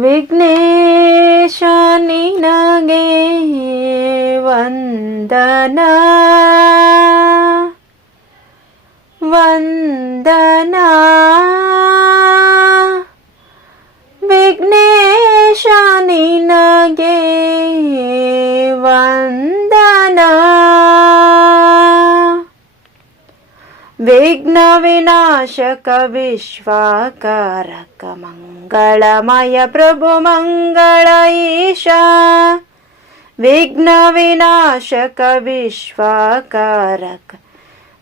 ವಿಘ್ನೇಶ ನಿನಗೆ ವಂದನ. ವಂದನ. ವಿಘ್ನೇಶ ನಿನಗೆ ವಂದನ. विघ्नविनाशक विश्वाकारक मङ्गलमय प्रभु मङ्गल ईशा विघ्नविनाशक विश्वाकारक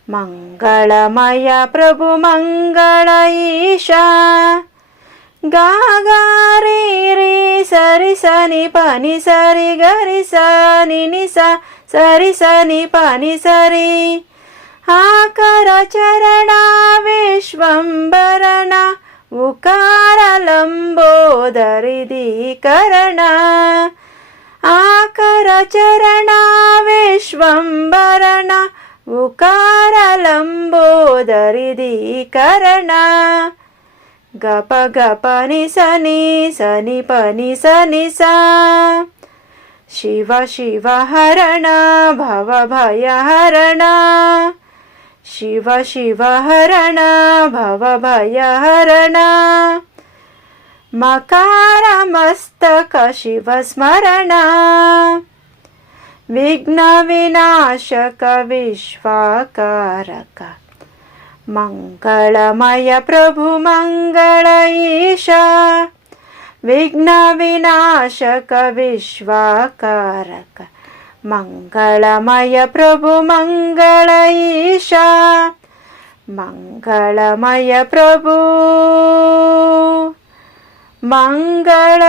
मङ्गलमय प्रभु मङ्गल ईशा గాగారి రి సరి సని పని సరి గరి సని నిస సరి సని పని సరి ఆకరచరణావేశ్వంబరణ ఉకారలంబోదరిదీకరణ. ఆకరచరణావేశ్వంబరణ ఉకారలంబోదరిదీకరణ. గప గప నిసని సని పని సని సా शिव शिव हरणा भवभयहरणा शिव शिव हरणा भवभय हरणा. मकार मस्तक शिवस्मरणा विघ्नविनाशक विश्वाकारक. मङ्गलमय प्रभु मङ्गल ईश. विघ्नविनाशक विश्वाकारक. మంగళమయ ప్రభు మంగళ ఈశా మంగళమయ ప్రభు మంగళ